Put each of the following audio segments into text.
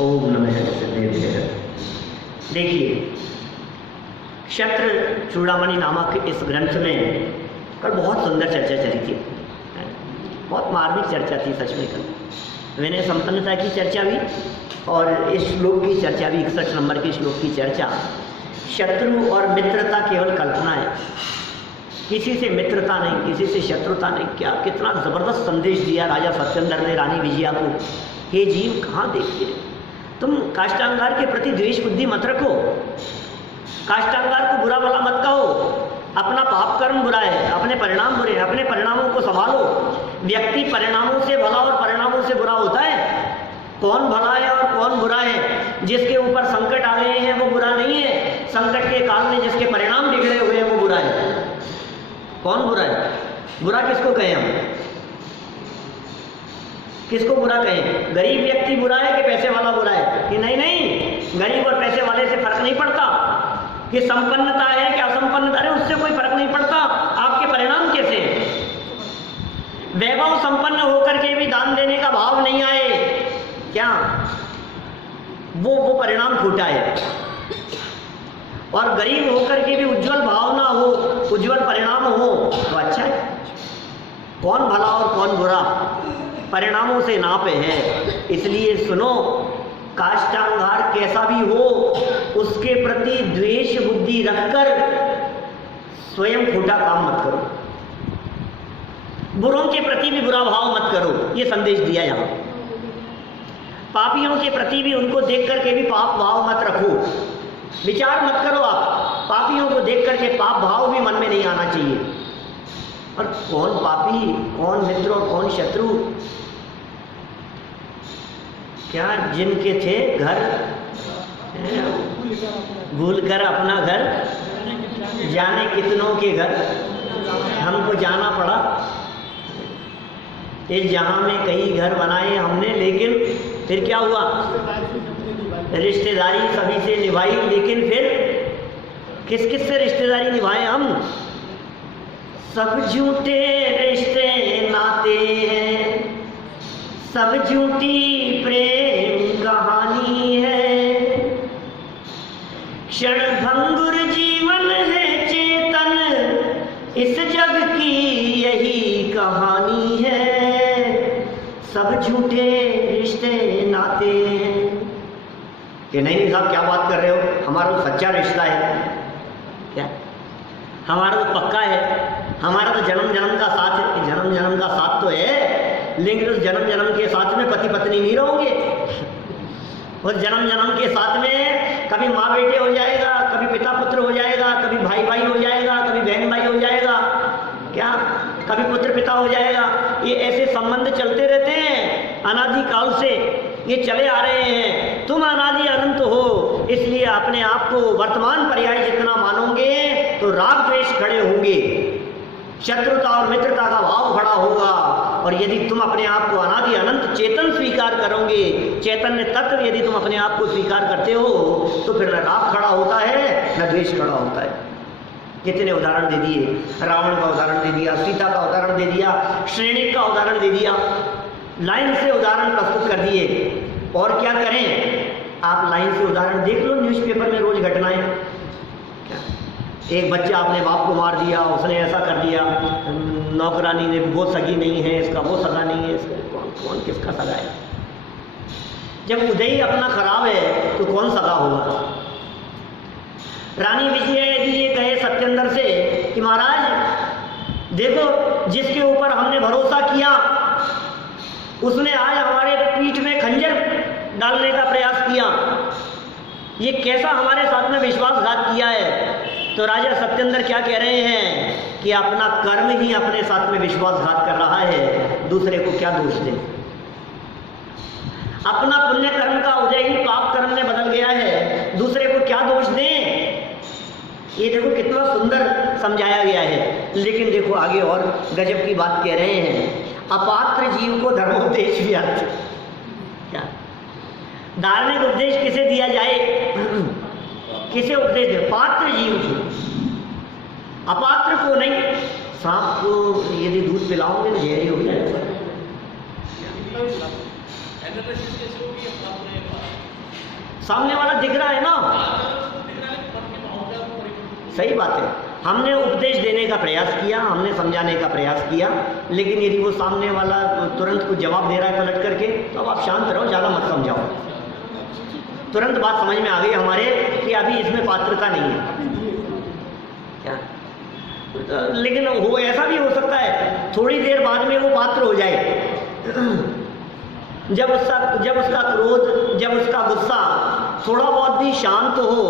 ओम नमः शिवाय। देखिए, क्षत्र चूड़ामणि नामक इस ग्रंथ में कल बहुत सुंदर चर्चा चली थी, बहुत मार्मिक चर्चा थी सच में। कल मैंने संपन्नता की चर्चा भी और इस श्लोक की चर्चा भी, 61 नंबर के श्लोक की चर्चा। शत्रु और मित्रता केवल कल्पना है, किसी से मित्रता नहीं, किसी से शत्रुता नहीं। क्या कितना ज़बरदस्त संदेश दिया राजा सत्येंद्र ने रानी विजया को। हे जीव, कहाँ देखते हैं तुम, काष्टांगार के प्रति द्वेष बुद्धि मत रखो, काष्टांगार को बुरा भला मत कहो। अपना पाप कर्म बुरा है, अपने परिणाम बुरे हैं, अपने परिणामों को संभालो। व्यक्ति परिणामों से भला और परिणामों से बुरा होता है। कौन भला है और कौन बुरा है? जिसके ऊपर संकट आ गए हैं वो बुरा नहीं है, संकट के काल में जिसके परिणाम बिगड़े हुए हैं वो बुरा है। कौन बुरा है? बुरा किसको कहें हम? किसको बुरा कहें? गरीब व्यक्ति बुरा है कि पैसे वाला बुरा है? कि नहीं नहीं, गरीब और पैसे वाले से फर्क नहीं पड़ता। कि संपन्नता है कि असंपन्नता है, उससे कोई फर्क नहीं पड़ता। आपके परिणाम कैसे हैं? वैभव संपन्न होकर के भी दान देने का भाव नहीं आए, क्या वो परिणाम खोटा है। और गरीब होकर के भी उज्जवल भावना हो, उज्जवल परिणाम हो तो अच्छा है। कौन भला और कौन बुरा परिणामों से नाप है। इसलिए सुनो, काष्टांगार कैसा भी हो उसके प्रति द्वेष बुद्धि रखकर स्वयं खोटा काम मत करो, बुरों के प्रति भी बुरा भाव मत करो। ये संदेश दिया यहाँ। पापियों के प्रति भी उनको देख करके भी पाप भाव मत रखो, विचार मत करो। आप पापियों को देख करके पाप भाव भी मन में नहीं आना चाहिए। और कौन पापी, कौन मित्र और कौन शत्रु? क्या जिनके थे घर भूलकर अपना घर जाने कितनों के घर, हमको जाना पड़ा। इस जहां में कई घर बनाए हमने, लेकिन फिर क्या हुआ? रिश्तेदारी सभी से निभाई, लेकिन फिर किस किस से रिश्तेदारी निभाए हम? सब झूठे रिश्ते नाते हैं, सब झूठी प्रेम कहानी है। क्षण भंगुर जीवन है चेतन, इस जग की यही कहानी है। सब झूठे रिश्ते नाते हैं। कि नहीं साहब, क्या बात कर रहे हो? हमारा तो सच्चा रिश्ता है। क्या? हमारा तो पक्का है, हमारा तो जन्म जन्म का साथ है। जन्म जन्म का साथ तो है, लेकिन उस जन्म जन्म के साथ में पति पत्नी नहीं रहोगे। उस जन्म जन्म के साथ में कभी माँ बेटे हो जाएगा, कभी पिता पुत्र हो जाएगा, कभी भाई भाई हो जाएगा, कभी बहन भाई हो जाएगा, क्या कभी पुत्र पिता हो जाएगा। ये ऐसे संबंध चलते रहते हैं अनादि काल से, ये चले आ रहे हैं। तुम अनादि अनंत हो, इसलिए अपने आप को वर्तमान पर्याय जितना मानोगे तो राग द्वेष खड़े होंगे, शत्रुता और मित्रता का भाव खड़ा होगा। और यदि तुम अपने आप को अनादि अनंत चेतन स्वीकार करोगे, चैतन्य तत्व यदि तुम अपने आप को स्वीकार करते हो, तो फिर न राग खड़ा होता है न द्वेष खड़ा होता है। कितने उदाहरण दे दिए, रावण का उदाहरण दे दिया, सीता का उदाहरण दे दिया, श्रेणी का उदाहरण दे दिया, लाइन से उदाहरण प्रस्तुत कर दिए। और क्या करें? आप लाइन से उदाहरण देख लो, न्यूज़पेपर में रोज घटनाएं। एक बच्चा अपने बाप को मार दिया, उसने ऐसा कर दिया, नौकरानी ने वो सगी नहीं है इसका, वो सगा नहीं है इसका। कौन कौन किसका सगा है? जब उदय ही अपना खराब है तो कौन सगा होगा? रानी विजया यदि ये कहे सत्येंद्र से कि महाराज देखो, जिसके ऊपर हमने भरोसा किया उसने आज हमारे पीठ में खंजर डालने का प्रयास किया, ये कैसा हमारे साथ में विश्वासघात किया है। तो राजा सत्येंद्र क्या कह रहे हैं कि अपना कर्म ही अपने साथ में विश्वासघात कर रहा है, दूसरे को क्या दोष दें। अपना पुण्य कर्म का उदय ही पाप कर्म में बदल गया है, दूसरे को क्या दोष दें। ये देखो कितना सुंदर समझाया गया है। लेकिन देखो आगे और गजब की बात कह रहे हैं, अपात्र जीव को धर्मोपदेश भी आता। क्या धार्मिक उपदेश किसे दिया जाए? किसे उपदेश दे? पात्र जीव को, अपात्र को नहीं। सांप को यदि दूध पिलाओगे तो जहरी हो जाएगा। सामने वाला दिख रहा है ना, सही बात है। हमने उपदेश देने का प्रयास किया, हमने समझाने का प्रयास किया, लेकिन यदि वो सामने वाला तुरंत कुछ जवाब दे रहा है पलट करके, तो अब आप शांत रहो, ज़्यादा मत समझाओ। तुरंत बात समझ में आ गई हमारे कि अभी इसमें पात्रता नहीं है क्या, लेकिन वो ऐसा भी हो सकता है थोड़ी देर बाद में वो पात्र हो जाए। जब उसका क्रोध, जब उसका गुस्सा थोड़ा बहुत भी शांत हो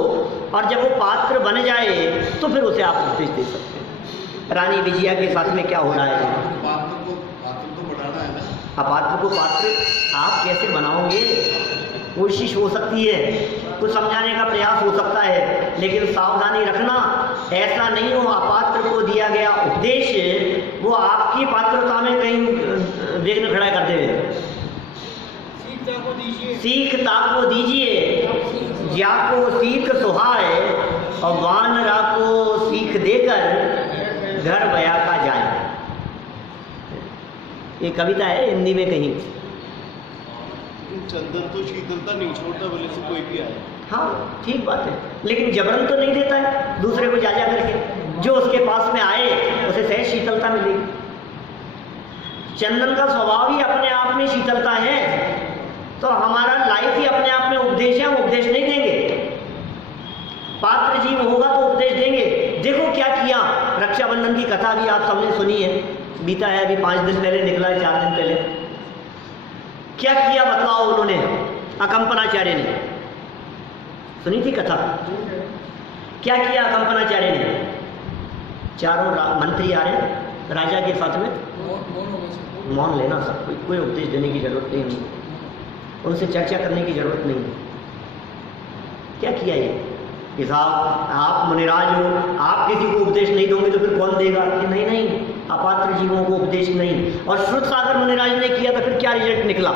और जब वो पात्र बन जाए तो फिर उसे आप उपदेश दे सकते हैं। रानी विजया के साथ में क्या हो रहा है, पात्र को बढ़ाना है ना। पात्र को पात्र आप कैसे बनाओगे, कोशिश हो सकती है, कुछ समझाने का प्रयास हो सकता है, लेकिन सावधानी रखना ऐसा नहीं हो अपात्र को दिया गया उपदेश वो आपकी पात्रता में कहीं विघ्न खड़ा कर दे। सीख ताको दीजिए, जाको सीख सुहाए, और वानरा को सीख देकर घर बया का जाए। ये कविता है हिंदी में कहीं। चंदन तो शीतलता नहीं छोड़ता, बोले से कोई भी आए। हाँ ठीक बात है, लेकिन जबरन तो नहीं देता है दूसरे को जा करके, जो उसके पास में आए उसे सहज शीतलता मिलेगी। चंदन का स्वभाव ही अपने आप में शीतलता है, तो हमारा लाइफ ही अपने आप में उपदेश है, हम उपदेश नहीं देंगे। पात्र जीव होगा तो उपदेश देंगे। देखो क्या किया, रक्षाबंधन की कथा भी आप सबने सुनी है, बीता है अभी 5 दिन पहले, निकला है 4 दिन पहले। क्या किया बताओ उन्होंने, अकंपनाचार्य ने, सुनी थी कथा? क्या किया अकंपनाचार्य ने? चारों मंत्री आ रहे हैं राजा के साथ में, मौन लेना सब, कोई उपदेश देने की जरूरत नहीं, उनसे चर्चा करने की जरूरत नहीं। क्या किया ये कि साहब आप मुनिराज हो, आप किसी को उपदेश नहीं दोगे तो फिर कौन देगा? कि नहीं, अपात्र जीवों को उपदेश नहीं। और श्रुत सागर मुनिराज ने किया तो फिर क्या रिजल्ट निकला?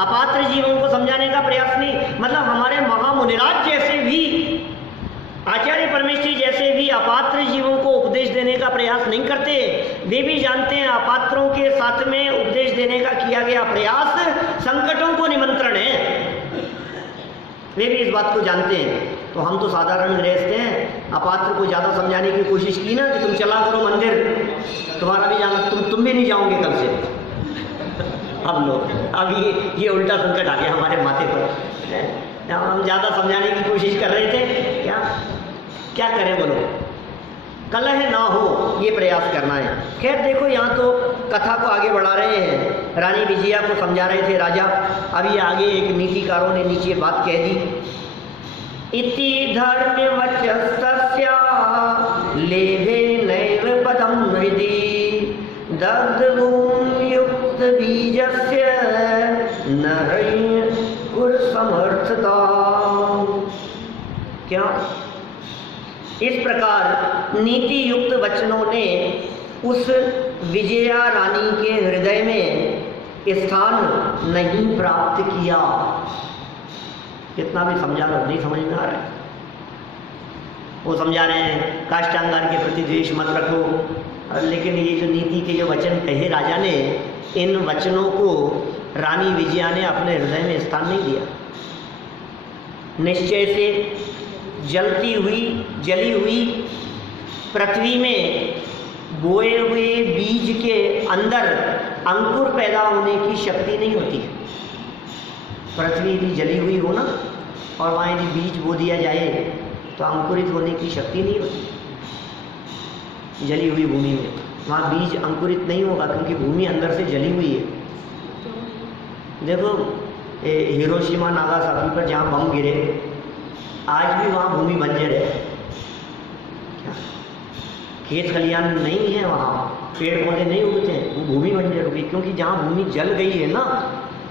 अपात्र जीवों को समझाने का प्रयास नहीं। मतलब हमारे महामुनिराज जैसे भी, आचार्य परमेश्वरी जैसे भी अपात्र जीवों को उपदेश देने का प्रयास नहीं करते। वे भी जानते हैं अपात्रों के साथ में उपदेश देने का किया गया प्रयास संकटों को निमंत्रण है, वे भी इस बात को जानते हैं। तो हम तो साधारण गृहस्थ हैं, अपात्र को ज़्यादा समझाने की कोशिश की ना कि तुम चला करो मंदिर, तुम्हारा भी जाना, तुम भी नहीं जाओगे कल से। अब लोग, अब ये उल्टा संकट आ गया हमारे माथे पर। हम ज़्यादा समझाने की कोशिश कर रहे थे, क्या करें बोलो, कलह ना हो ये प्रयास करना है। खैर देखो, यहाँ तो कथा को आगे बढ़ा रहे हैं, रानी विजया को समझा रहे थे राजा। अभी आगे एक नीतिकारों ने नीचे बात कह दी, इति धर्म वचस्तस्या लेभे नैव पदम हृदि दग्धभूम युक्त बीजस्य नरय कुर समर्थता। क्या इस प्रकार नीति युक्त वचनों ने उस विजया रानी के हृदय में स्थान नहीं प्राप्त किया। कितना भी समझा लो नहीं समझ में आ रहा है। वो समझा रहे हैं काष्टांगार के प्रति द्वेष मत रखो, लेकिन ये जो नीति के जो वचन कहे राजा ने, इन वचनों को रानी विजया ने अपने हृदय में स्थान नहीं दिया। निश्चय से जली हुई पृथ्वी में बोए हुए बीज के अंदर अंकुर पैदा होने की शक्ति नहीं होती है। पृथ्वी यदि जली हुई हो ना, और वहाँ यदि बीज बो दिया जाए तो अंकुरित होने की शक्ति नहीं होती। जली हुई भूमि में वहाँ बीज अंकुरित नहीं होगा, क्योंकि भूमि अंदर से जली हुई है। देखो हिरोशिमा नागासाकी पर जहाँ बम गिरे, आज भी वहाँ भूमि बंजर है, खेत खलियान नहीं है, वहाँ पेड़ पौधे नहीं उगते हैं, वो भूमि बंजर होगी। क्योंकि जहाँ भूमि जल गई है ना,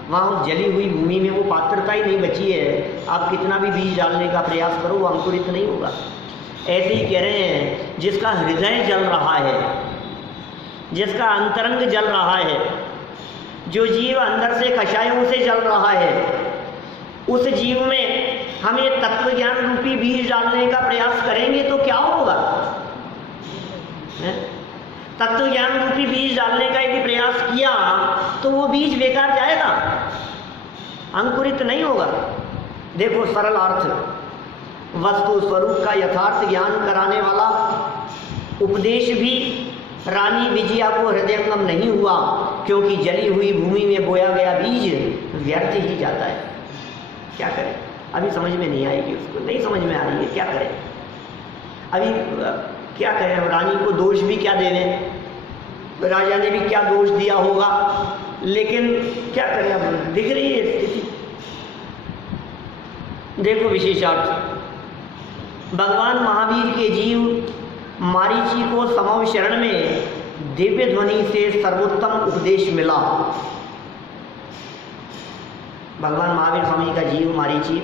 वहाँ जली हुई भूमि में वो पात्रता ही नहीं बची है। आप कितना भी बीज डालने का प्रयास करो, वो अंकुरित नहीं होगा। ऐसे ही कह रहे हैं, जिसका हृदय जल रहा है, जिसका अंतरंग जल रहा है, जो जीव अंदर से कषायों से जल रहा है, उस जीव में हम ये तत्व ज्ञान रूपी बीज डालने का प्रयास करेंगे तो क्या होगा? तत्व ज्ञान रूपी बीज डालने का यदि प्रयास किया तो वो बीज बेकार जाएगा। अंकुरित नहीं होगा। देखो सरल अर्थ, वस्तु स्वरूप का यथार्थ ज्ञान कराने वाला उपदेश भी रानी विजया को हृदयंगम नहीं हुआ, क्योंकि जली हुई भूमि में बोया गया बीज व्यर्थ ही जाता है। क्या करें, अभी समझ में नहीं आएगी, उसको नहीं समझ में आ रही है, क्या करें अभी, क्या करें। रानी को दोष भी क्या दे दें, राजा ने भी क्या दोष दिया होगा, लेकिन क्या करें, अब दिख रही है स्थिति। देखो विशेषार्थ, भगवान महावीर के जीव मारीची को समव शरण में दिव्य ध्वनि से सर्वोत्तम उपदेश मिला। भगवान महावीर स्वामी का जीव मारीची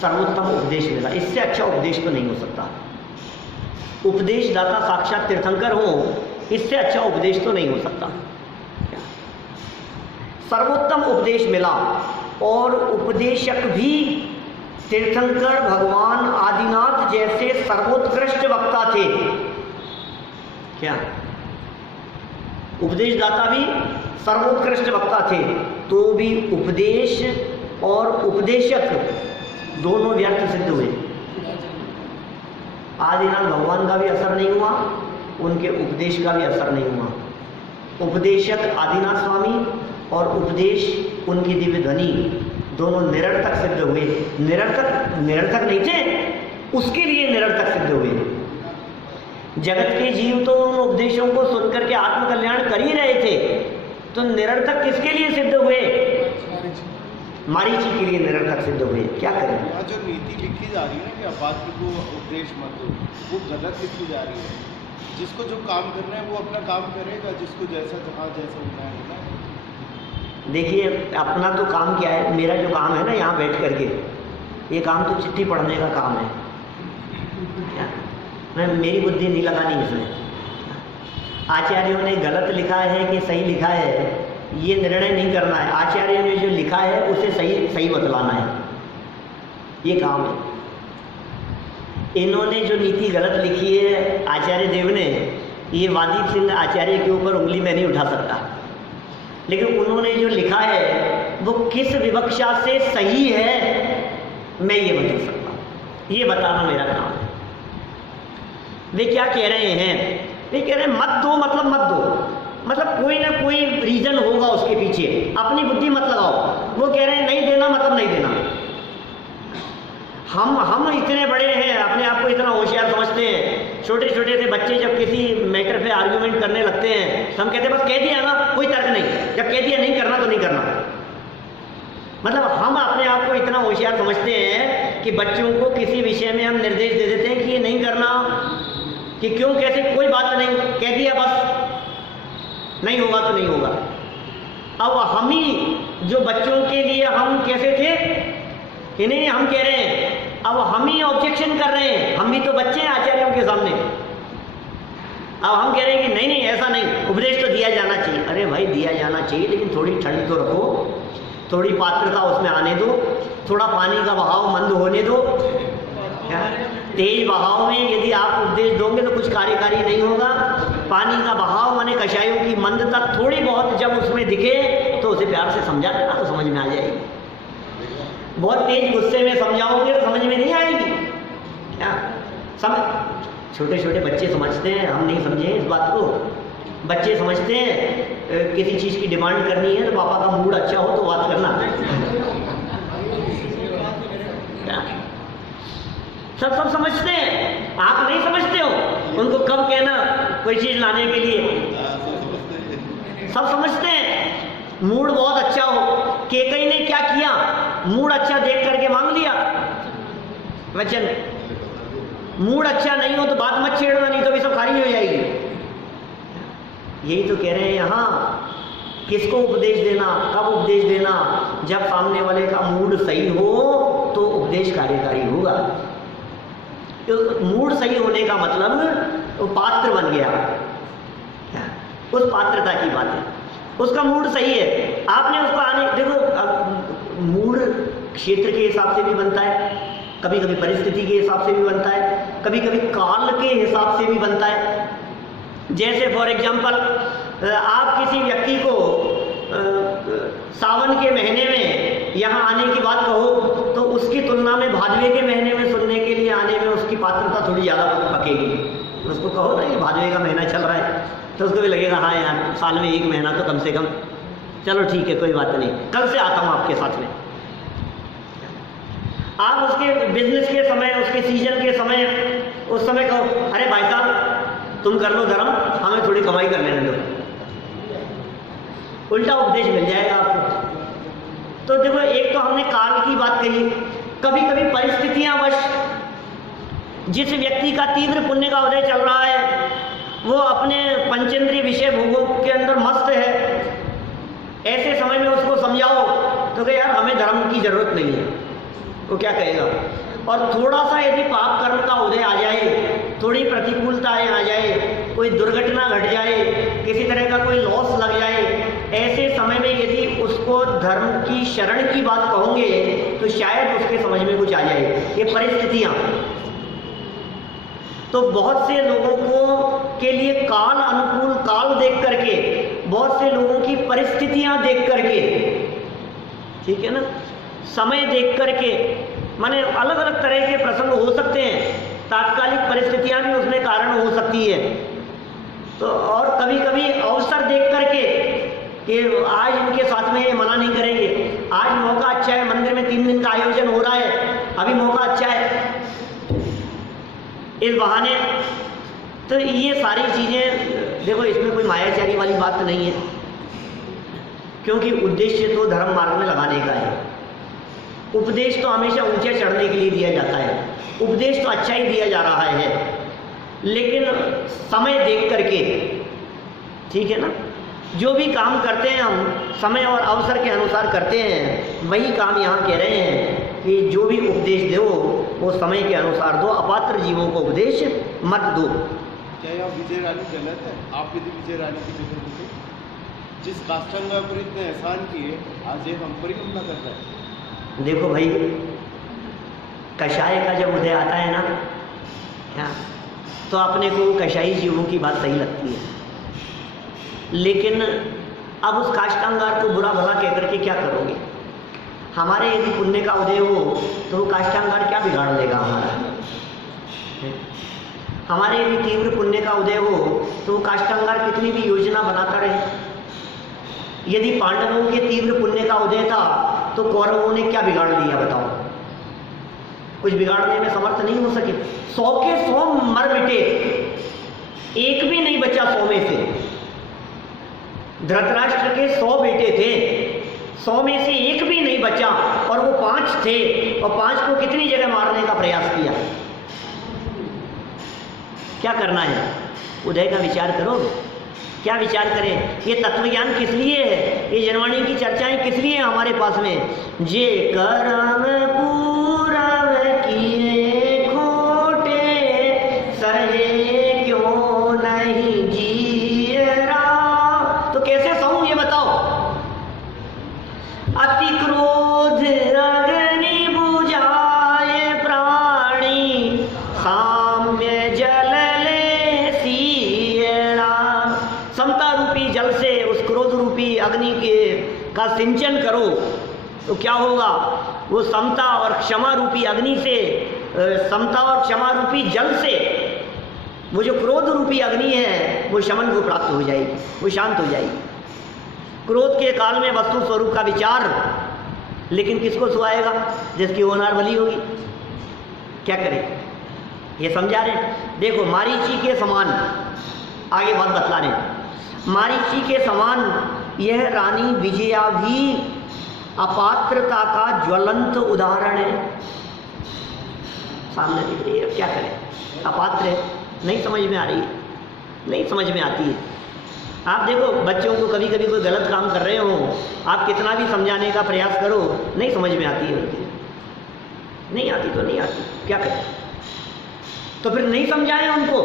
सर्वोत्तम उपदेश मिला, इससे अच्छा उपदेश तो नहीं हो सकता। उपदेश दाता साक्षात तीर्थंकर हो, इससे अच्छा उपदेश तो नहीं हो सकता। सर्वोत्तम उपदेश मिला और उपदेशक भी तीर्थंकर भगवान आदिनाथ जैसे सर्वोत्कृष्ट वक्ता थे। क्या उपदेशदाता भी सर्वोत्कृष्ट वक्ता थे, तो भी उपदेश और उपदेशक दोनों व्यर्थ सिद्ध हुए। आदिनाथ भगवान का भी असर नहीं हुआ, उनके उपदेश का भी असर नहीं हुआ। उपदेशक आदिनाथ स्वामी और उपदेश उनकी दिव्य ध्वनि दोनों निरर्थक सिद्ध हुए। निरर्थक नहीं थे, उसके लिए निरर्थक सिद्ध हुए। जगत के जीव तो उन उपदेशों को सुनकर के आत्मकल्याण कर ही रहे थे, तो निरर्थक किसके लिए सिद्ध हुए? मारीची के लिए निरर्थक सिद्ध हुए। क्या करें? यहाँ जो नीति लिखी जा रही है ना कि अपात्र को उपदेश मत दो, वो गलत लिखी जा रही है। जिसको जो काम करना है वो अपना काम करेगा, जिसको जैसा जहाँ जैसा होना है ना। देखिए अपना तो काम क्या है, मेरा जो काम है ना यहाँ बैठ करके, ये काम तो चिट्ठी पढ़ने का काम है। मैं मेरी बुद्धि नहीं लगानी इसमें। आचार्यों ने गलत लिखा है कि सही लिखा है, ये निर्णय नहीं करना है। आचार्य ने जो लिखा है उसे सही बतलाना है, ये काम है। इन्होंने जो नीति गलत लिखी है आचार्य देव ने, ये वादी सिंह आचार्य के ऊपर उंगली में नहीं उठा सकता, लेकिन उन्होंने जो लिखा है वो किस विवक्षा से सही है मैं ये बता सकता, ये बताना मेरा काम है। वे क्या कह रहे हैं? वे कह रहे हैं मत दो मतलब मत दो, मतलब कोई ना कोई रीजन होगा उसके पीछे, अपनी बुद्धि मत लगाओ। वो कह रहे हैं नहीं देना मतलब नहीं देना। हम इतने बड़े हैं, अपने आप को इतना होशियार समझते हैं। छोटे छोटे से बच्चे जब किसी मैटर पे आर्ग्यूमेंट करने लगते हैं, हम कहते हैं बस कह दिया ना, कोई तर्क नहीं, जब कह दिया नहीं करना तो नहीं करना। मतलब हम अपने आप को इतना होशियार समझते हैं कि बच्चों को किसी विषय में हम निर्देश दे देते हैं कि ये नहीं करना, कि क्यों कैसे, कोई बात नहीं, कह दिया बस, नहीं होगा तो नहीं होगा। अब हम ही जो बच्चों के लिए हम कैसे थे कि नहीं, हम कह रहे हैं, अब हम ही ऑब्जेक्शन कर रहे हैं, हम भी तो बच्चे हैं आचार्यों के सामने। अब हम कह रहे हैं कि नहीं नहीं ऐसा नहीं, उपदेश तो दिया जाना चाहिए। अरे भाई दिया जाना चाहिए, लेकिन थोड़ी ठंड तो रखो, थोड़ी पात्रता उसमें आने दो, थोड़ा पानी का बहाव मंद होने दो। क्या तेज बहाव में यदि आप उपदेश दोगे तो कुछ कार्यकारी नहीं होगा। पानी का बहाव माने कषायों की मंदता थोड़ी बहुत जब उसमें दिखे तो उसे प्यार से समझा देना तो समझ में आ जाएगी। बहुत तेज गुस्से में समझाओगे तो समझ में नहीं आएगी। क्या समझ, छोटे छोटे बच्चे समझते हैं, हम नहीं समझे इस बात को। बच्चे समझते हैं किसी चीज़ की डिमांड करनी है तो पापा का मूड अच्छा हो तो बात करना। सब समझते हैं, आप नहीं समझते हो। उनको कब कहना कोई चीज़ लाने के लिए, सब समझते हैं। मूड बहुत अच्छा हो, केकई ने क्या किया, मूड अच्छा देख करके मांग लिया वचन। मूड अच्छा नहीं हो तो बात मत छेड़ना, नहीं तो भी सब खाली हो जाएगी। यही तो कह रहे हैं यहाँ। किसको उपदेश देना, कब उपदेश देना? जब सामने वाले का मूड सही हो तो उपदेश कार्यकारी होगा। तो मूड सही होने का मतलब वो पात्र बन गया, उस पात्रता की बात है। उसका मूड सही है, आपने उसको आने देखो। मूड क्षेत्र के हिसाब से भी बनता है, कभी कभी परिस्थिति के हिसाब से भी बनता है, कभी कभी काल के हिसाब से भी बनता है। जैसे फॉर एग्जाम्पल आप किसी व्यक्ति को सावन के महीने में यहाँ आने की बात कहो तो उसकी तुलना में भादवे के महीने में सुनने के लिए आने में उसकी पात्रता थोड़ी ज़्यादा पकेगी। उसको कहो ना कि भादवे का महीना चल रहा है तो उसको भी लगेगा हाँ यार साल में 1 महीना तो कम से कम, चलो ठीक है कोई बात नहीं, कल से आता हूँ आपके साथ में। आप उसके बिजनेस के समय, उसके सीजन के समय, उस समय कहो अरे भाई साहब तुम कर लो धर्म, हमें थोड़ी कमाई कर लेने दो, उल्टा उपदेश मिल जाएगा आपको। तो देखो एक तो हमने काल की बात कही, कभी कभी परिस्थितियां वश जिस व्यक्ति का तीव्र पुण्य का उदय चल रहा है वो अपने पंचेंद्रिय विषय भोगों के अंदर मस्त है, ऐसे समय में उसको समझाओ तो कि यार हमें धर्म की जरूरत नहीं है, वो क्या कहेगा। और थोड़ा सा यदि पाप कर्म का उदय आ जाए, थोड़ी प्रतिकूलताएं आ जाए, कोई दुर्घटना घट जाए, किसी तरह का कोई लॉस लग जाए, ऐसे समय में यदि उसको धर्म की शरण की बात कहोगे तो शायद उसके समझ में कुछ आ जाए। ये परिस्थितियां तो बहुत से लोगों को के लिए काल अनुकूल काल देख करके, बहुत से लोगों की परिस्थितियां देख करके, ठीक है ना, समय देख करके, माने अलग अलग तरह के प्रसंग हो सकते हैं, तात्कालिक परिस्थितियां भी उसमें कारण हो सकती है। तो और कभी कभी अवसर देख करके कि आज इनके साथ में ये मना नहीं करेंगे, आज मौका अच्छा है, मंदिर में 3 दिन का आयोजन हो रहा है, अभी मौका अच्छा है, इस बहाने। तो ये सारी चीज़ें देखो, इसमें कोई मायाचारी वाली बात नहीं है, क्योंकि उद्देश्य तो धर्म मार्ग में लगाने का है। उपदेश तो हमेशा ऊंचे चढ़ने के लिए दिया जाता है, उपदेश तो अच्छा ही दिया जा रहा है, लेकिन समय देख करके, ठीक है ना, जो भी काम करते हैं हम समय और अवसर के अनुसार करते हैं, वही काम यहाँ कह रहे हैं कि जो भी उपदेश दो वो समय के अनुसार दो, अपात्र जीवों को उपदेश मत दो। क्या यहाँ विजय रानी गलत है? आप यदि विजय रानी की जगह होते, जिस काष्ठांगा पर इतने एहसान किए, आज ये हम पर ही हमला करता है। देखो भाई, कषाय का जब उदय आता है ना क्या, तो अपने को कषाई जीवों की बात सही लगती है, लेकिन अब उस काष्ठांगार को बुरा भला कहकर के क्या करोगे। हमारे यदि पुण्य का उदय हो तो वो काष्ठांगार क्या बिगाड़ देगा हमारा। हमारे यदि तीव्र पुण्य का उदय हो तो वो काष्ठांगार कितनी भी योजना बनाता रहे। यदि पांडवों के तीव्र पुण्य का उदय था तो कौरवों ने क्या बिगाड़ दिया बताओ, कुछ बिगाड़ने में समर्थ नहीं हो सके। 100 के 100 मर मिटे, एक भी नहीं बचा 100 में से। धृतराष्ट्र के 100 बेटे थे, 100 में से एक भी नहीं बचा, और वो 5 थे, और 5 को कितनी जगह मारने का प्रयास किया। क्या करना है, उदय का विचार करो, क्या विचार करें। ये तत्वज्ञान किस लिए है, ये जनवाणी की चर्चाएं किस लिए है हमारे पास में। जे करम पूरब किए खोटे, सहे क्यों नहीं जीरा। तो कैसे सहूं ये बताओ। अति क्रोध अग्नि बुझाए प्राणी, साम्य जल ले सीड़ा। समता रूपी जल से उस क्रोध रूपी अग्नि के का सिंचन करो तो क्या होगा, वो समता और क्षमा रूपी अग्नि से, समता और क्षमा रूपी जल से वो जो क्रोध रूपी अग्नि है वो शमन को प्राप्त हो जाएगी, वो शांत हो जाएगी। क्रोध के काल में वस्तु स्वरूप का विचार, लेकिन किसको सुहाएगा, जिसकी होनार बली होगी। क्या करें, ये समझा रहे। देखो मारीची के समान, आगे बात बतला रहे। मारीची के समान यह रानी विजया भी अपात्रता का ज्वलंत उदाहरण है। सामने दिख रही है, क्या करें, अपात्र है, नहीं समझ में आ रही है, नहीं समझ में आती है। आप देखो बच्चों को कभी कभी कोई गलत काम कर रहे हो, आप कितना भी समझाने का प्रयास करो, नहीं समझ में आती है उनकी, नहीं आती तो नहीं आती, क्या करें। तो फिर नहीं समझाएं उनको,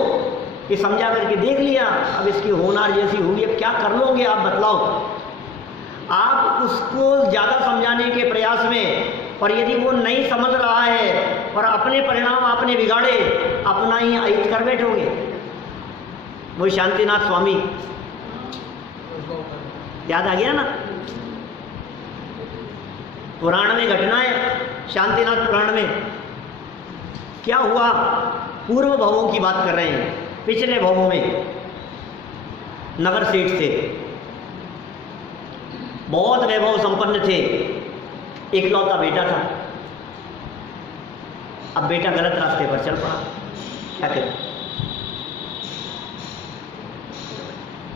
ये समझा करके देख लिया, अब इसकी होनार जैसी होगी, अब क्या कर लोगे आप बतलाओ। आप उसको ज़्यादा समझाने के प्रयास में, और यदि वो नहीं समझ रहा है और अपने परिणाम आपने बिगाड़े, अपना ही अहित कर बैठोगे। वो शांतिनाथ स्वामी याद आ गया ना, पुराण में घटना है, शांतिनाथ पुराण में क्या हुआ। पूर्व भवों की बात कर रहे हैं, पिछले भवों में नगर सेठ थे, बहुत वैभव संपन्न थे, इकलौता बेटा था। अब बेटा गलत रास्ते पर चल पड़ा, क्या करें।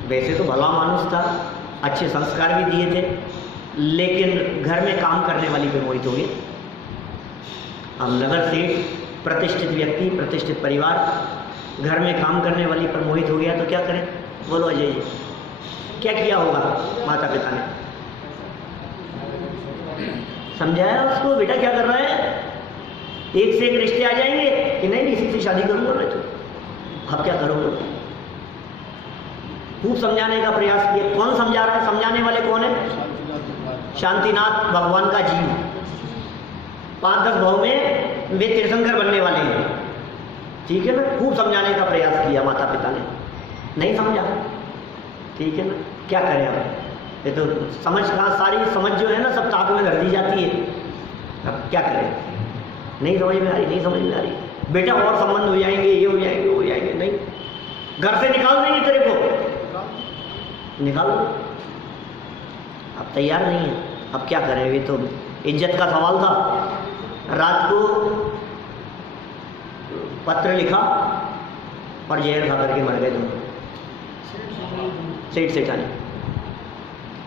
वैसे तो भला मानुस था, अच्छे संस्कार भी दिए थे, लेकिन घर में काम करने वाली पे मोहित हो गए। अब नगर सेठ, प्रतिष्ठित व्यक्ति, प्रतिष्ठित परिवार, घर में काम करने वाली पर मोहित हो गया तो क्या करें। बोलो अजय जी, क्या किया होगा माता पिता ने? समझाया उसको, बेटा क्या कर रहा है, एक से एक रिश्ते आ जाएंगे कि नहीं इसी से शादी करूंगा मैं तो, अब क्या करूंगा। खूब समझाने का प्रयास किया। कौन समझा रहा है, समझाने वाले कौन है? शांतिनाथ भगवान का जीव। 5-10 भाव में वे तीर्थंकर बनने वाले हैं, ठीक है ना। खूब समझाने का प्रयास किया माता पिता ने, नहीं समझा, ठीक है ना। क्या करें अब, ये तो समझ कहाँ, सारी समझ जो है ना सब ताक में धर दी जाती है। अब क्या करें, नहीं समझ में आ रही, नहीं समझ में आ रही। बेटा और संबंध हो जाएंगे, ये हो जाएंगे, वो हो जाएंगे, नहीं घर से निकाल देंगे तेरे को, निकालो। अब तैयार नहीं है, अब क्या करें। ये तो इज्जत का सवाल था। रात को पत्र लिखा और जहर खा करके मर गए तुम। सेठ सेठानी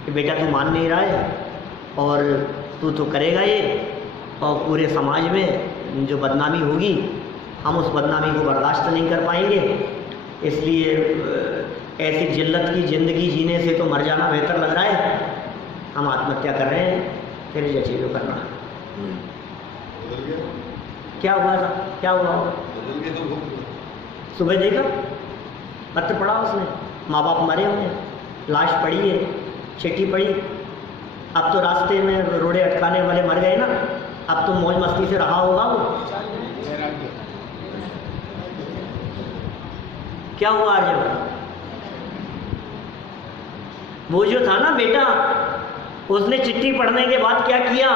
कि बेटा तू मान नहीं रहा है और तू तो करेगा ये, और पूरे समाज में जो बदनामी होगी हम उस बदनामी को बर्दाश्त नहीं कर पाएंगे, इसलिए ऐसी जिल्लत की ज़िंदगी जीने से तो मर जाना बेहतर लग रहा है, हम आत्महत्या कर रहे हैं। फिर ये चीज़ों करना क्या हुआ था, क्या हुआ होगा। सुबह देखा पत्र पढ़ा उसने, माँ बाप मरे हुए, लाश पड़ी है, चिट्ठी पड़ी। अब तो रास्ते में रोड़े अटकाने वाले मर गए ना, अब तो मौज मस्ती से रहा होगा वो। क्या हुआ आज, वो जो था ना बेटा, उसने चिट्ठी पढ़ने के बाद क्या किया,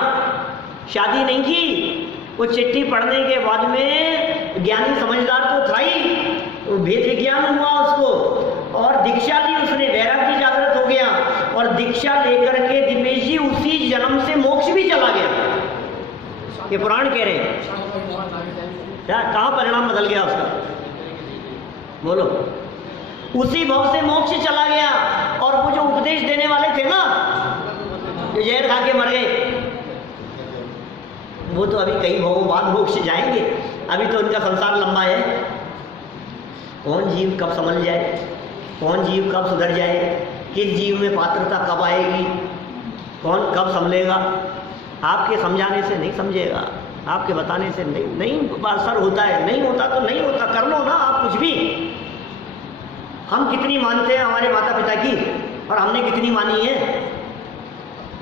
शादी नहीं की। वो चिट्ठी पढ़ने के बाद में ज्ञानी समझदार तो था ही, वो भेद ज्ञान हुआ उसको, और दीक्षा ली उसने, वैराग्य जागृत हो गया, और दीक्षा लेकर के दिनेश जी उसी जन्म से मोक्ष भी चला गया। ये पुराण कह रहे हैं। क्या, कहाँ परिणाम बदल गया उसका, बोलो। उसी भाव से मोक्ष चला गया। और वो जो उपदेश देने वाले थे ना, जो जहर खा के मर गए, वो तो अभी कई भावों बाद मोक्ष जाएंगे, अभी तो उनका संसार लंबा है। कौन जीव कब समझ जाए, कौन जीव कब सुधर जाए, किस जीव में पात्रता कब आएगी, कौन कब संभलेगा। आपके समझाने से नहीं समझेगा, आपके बताने से नहीं असर होता है। नहीं होता तो नहीं होता, कर लो ना आप कुछ भी। हम कितनी मानते हैं हमारे माता पिता की, और हमने कितनी मानी है।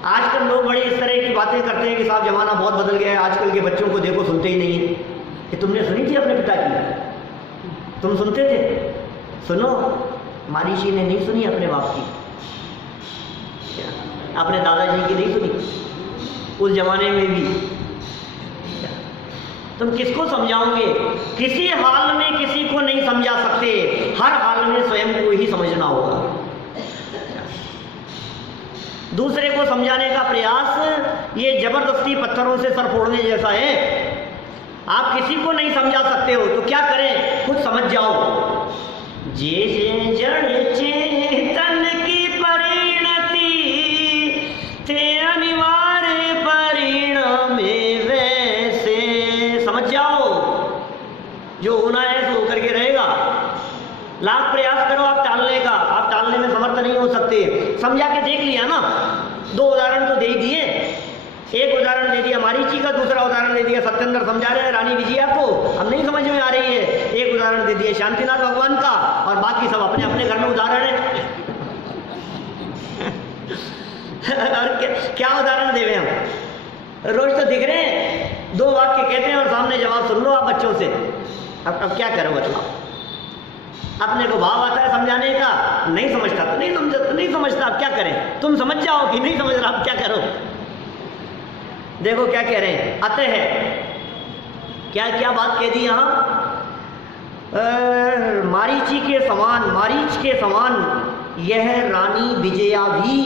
आजकल लोग बड़े इस तरह की बातें करते हैं कि साहब जमाना बहुत बदल गया है, आजकल के बच्चों को देखो सुनते ही नहीं है। कि तुमने सुनी थी अपने पिता की, तुम सुनते थे, सुनो। महर्षि ने नहीं सुनी अपने बाप की, अपने दादाजी की नहीं सुनी उस जमाने में भी। तुम किसको समझाओगे, किसी हाल में किसी को नहीं समझा सकते, हर हाल में स्वयं को ही समझना होगा। दूसरे को समझाने का प्रयास ये जबरदस्ती पत्थरों से सर फोड़ने जैसा है। आप किसी को नहीं समझा सकते हो तो क्या करें, खुद समझ जाओ। जैसे जड़ चेतन की परिणति थे अनिवार्य परिणाम, वैसे समझ जाओ जो होना है सो होकर के रहेगा। लाख प्रयास करो आप टालने का, आप टालने में समर्थ नहीं हो सकते। समझा के देख लिया ना, 2 उदाहरण तो दे ही दिए। एक उदाहरण दे दिया महर्षि का, दूसरा उदाहरण दे दिया सत्येंद्र समझा रहे हैं रानी विजया को, अब नहीं समझ में आ रही है। एक उदाहरण दे दिया शांतिनाथ भगवान का, और बाकी सब अपने अपने घर में उदाहरण है। और क्या उदाहरण देवे हम, रोज तो दिख रहे हैं, 2 वाक्य कहते हैं और सामने जवाब सुन लो आप बच्चों से। अब क्या करो बताओ। अपने को भाव आता है समझाने का, नहीं समझता तो नहीं समझता, अब क्या करें। तुम समझ जाओ कि नहीं समझ रहा, अब क्या करो। देखो क्या कह रहे हैं, अतः क्या क्या बात कह दी यहाँ, मारीची के समान, मारीच के समान यह रानी विजया भी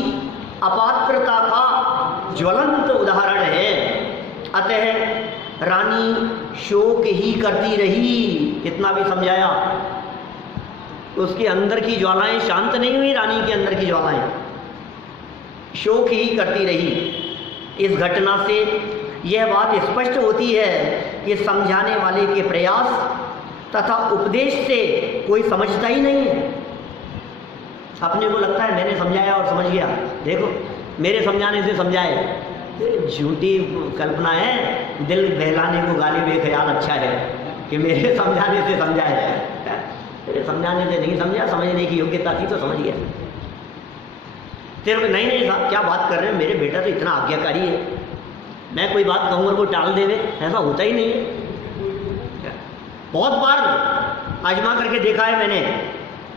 अपात्रता का ज्वलंत उदाहरण है। अतः रानी शोक ही करती रही, इतना भी समझाया। उसके अंदर की ज्वालाएं शांत नहीं हुई, रानी के अंदर की ज्वालाएं शोक ही करती रही। इस घटना से यह बात स्पष्ट होती है कि समझाने वाले के प्रयास तथा उपदेश से कोई समझता ही नहीं है। अपने को लगता है मैंने समझाया और समझ गया, देखो मेरे समझाने से समझाए, झूठी कल्पना है। दिल बहलाने को गाली बेख्याल अच्छा है कि मेरे समझाने से समझाए, तेरे समझाने से नहीं समझा, समझने की योग्यता थी तो समझ गया। तेरे को नहीं नहीं साहब क्या बात कर रहे हैं, मेरे बेटा तो इतना आज्ञाकारी है, मैं कोई बात कहूँगा वो टाल देवे, ऐसा होता ही नहीं है। बहुत बार आजमा करके देखा है मैंने,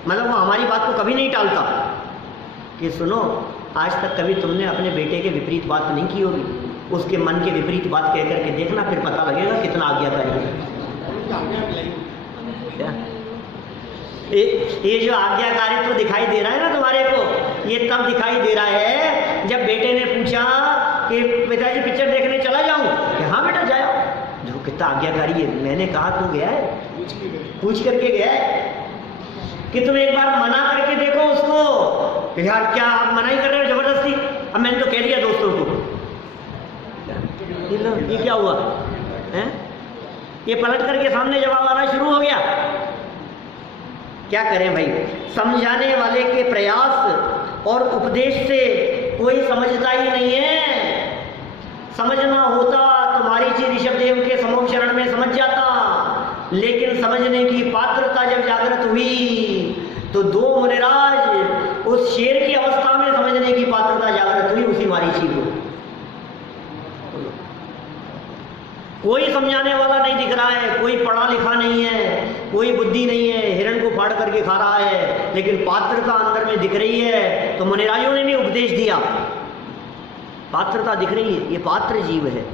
मतलब वो हमारी बात को कभी नहीं टालता कि सुनो आज तक कभी तुमने अपने बेटे के विपरीत बात नहीं की होगी, उसके मन के विपरीत बात कह करके देखना, फिर पता लगेगा कितना आज्ञाकारी है। ये जो आज्ञाकारी तो दिखाई दे रहा है ना तुम्हारे को, ये तब दिखाई दे रहा है जब बेटे ने पूछा कि पिताजी पिक्चर देखने चला जाऊं, कि हाँ बेटा जाओ। जो कितना आज्ञाकारी है, मैंने कहा तू गया है, पूछ करके गया है कि तुम एक बार मना करके देखो उसको, यार क्या आप मना ही कर रहे हो जबरदस्ती। अब मैंने तो कह दिया दोस्तों को, ये क्या हुआ है, ये पलट करके सामने जवाब आना शुरू हो गया। क्या करें भाई, समझाने वाले के प्रयास और उपदेश से कोई समझता ही नहीं है। समझना होता तो मारीची ऋषभदेव के समूह शरण में समझ जाता, लेकिन समझने की पात्रता जब जागृत हुई तो दो मुनिराज उस शेर की अवस्था में समझने की पात्रता जागृत हुई उसी मारीची को। कोई समझाने वाला नहीं दिख रहा है, कोई पढ़ा लिखा नहीं है, कोई बुद्धि नहीं है, हिरण को फाड़ करके खा रहा है, लेकिन पात्रता अंदर में दिख रही है। तो मुनिराजों ने भी उपदेश दिया, पात्रता दिख रही है, ये पात्र जीव है,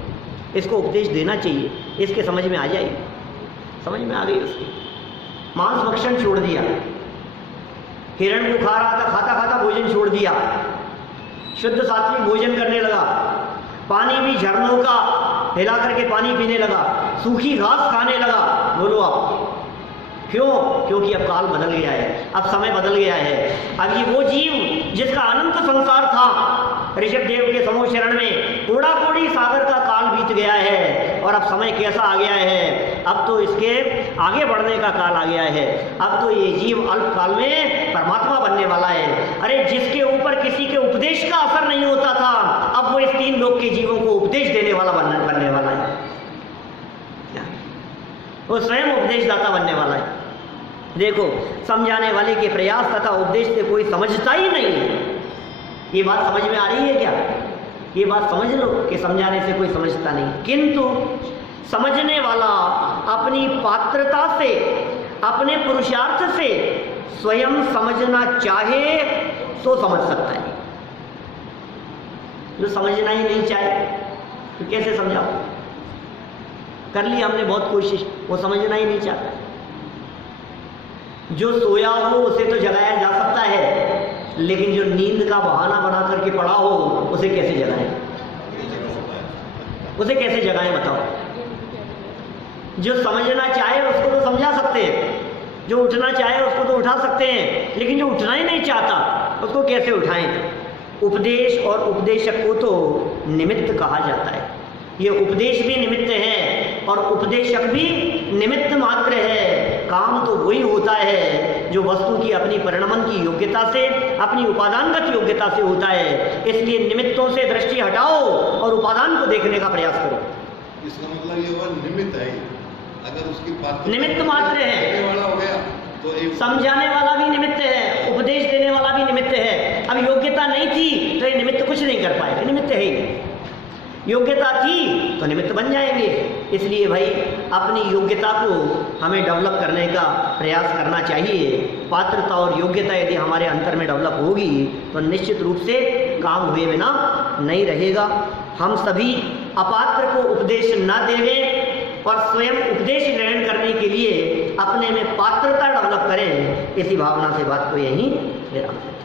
इसको उपदेश देना चाहिए, इसके समझ में आ जाएगी। समझ में आ गई उसकी, मांस भक्षण छोड़ दिया, हिरण को खा रहा था, खाता खाता भोजन छोड़ दिया, शुद्ध सात्विक भोजन करने लगा, पानी भी झरनों का हिला करके पानी पीने लगा, सूखी घास खाने लगा। बोलो आप क्यों? क्योंकि अब काल बदल गया है, अब समय बदल गया है। अब ये वो जीव जिसका अनंत संसार था ऋषभदेव के समूह शरण में, कोड़ा कोड़ी सागर का काल बीत गया है और अब समय कैसा आ गया है, अब तो इसके आगे बढ़ने का काल आ गया है। अब तो ये जीव अल्प काल में परमात्मा बनने वाला है। अरे जिसके ऊपर किसी के उपदेश का असर नहीं होता था, अब वो इस तीन लोक के जीवों को उपदेश देने वाला बनने वाला है, वो स्वयं उपदेशदाता बनने वाला है। देखो, समझाने वाले के प्रयास तथा उपदेश से कोई समझता ही नहीं है। ये बात समझ में आ रही है क्या? ये बात समझ लो कि समझाने से कोई समझता नहीं, किंतु समझने वाला अपनी पात्रता से, अपने पुरुषार्थ से स्वयं समझना चाहे तो समझ सकता है। जो समझना ही नहीं चाहे तो कैसे समझाओ? कर ली हमने बहुत कोशिश, वो समझना ही नहीं चाहता। जो सोया हो उसे तो जगाया जा सकता है, लेकिन जो नींद का बहाना बना करके पड़ा हो उसे कैसे जगाएं? उसे कैसे जगाएं बताओ? जो समझना चाहे उसको तो समझा सकते हैं, जो उठना चाहे उसको तो उठा सकते हैं, लेकिन जो उठना ही नहीं चाहता उसको कैसे उठाएं? उपदेश और उपदेशक को तो निमित्त कहा जाता है। ये उपदेश भी निमित्त है और उपदेशक भी निमित्त मात्र है। काम तो वही होता है जो वस्तु की अपनी परिणमन की योग्यता से, अपनी उपादानगत योग्यता से होता है। इसलिए निमित्तों से दृष्टि हटाओ और उपादान को देखने का प्रयास करो। इसका मतलब ये हुआ निमित्त है, अगर उसकी बात निमित्त मात्र है, वाला हो गया तो एक समझाने वाला भी निमित्त है, उपदेश देने वाला भी निमित्त है। अब योग्यता नहीं थी तो ये निमित्त कुछ नहीं कर पाएगा, निमित्त है ही। योग्यता थी तो निमित्त बन जाएंगे। इसलिए भाई अपनी योग्यता को हमें डेवलप करने का प्रयास करना चाहिए। पात्रता और योग्यता यदि हमारे अंतर में डेवलप होगी तो निश्चित रूप से काम हुए बिना नहीं रहेगा। हम सभी अपात्र को उपदेश न देवें और स्वयं उपदेश ग्रहण करने के लिए अपने में पात्रता डेवलप करें। इसी भावना से बात को यहीं विराम दें।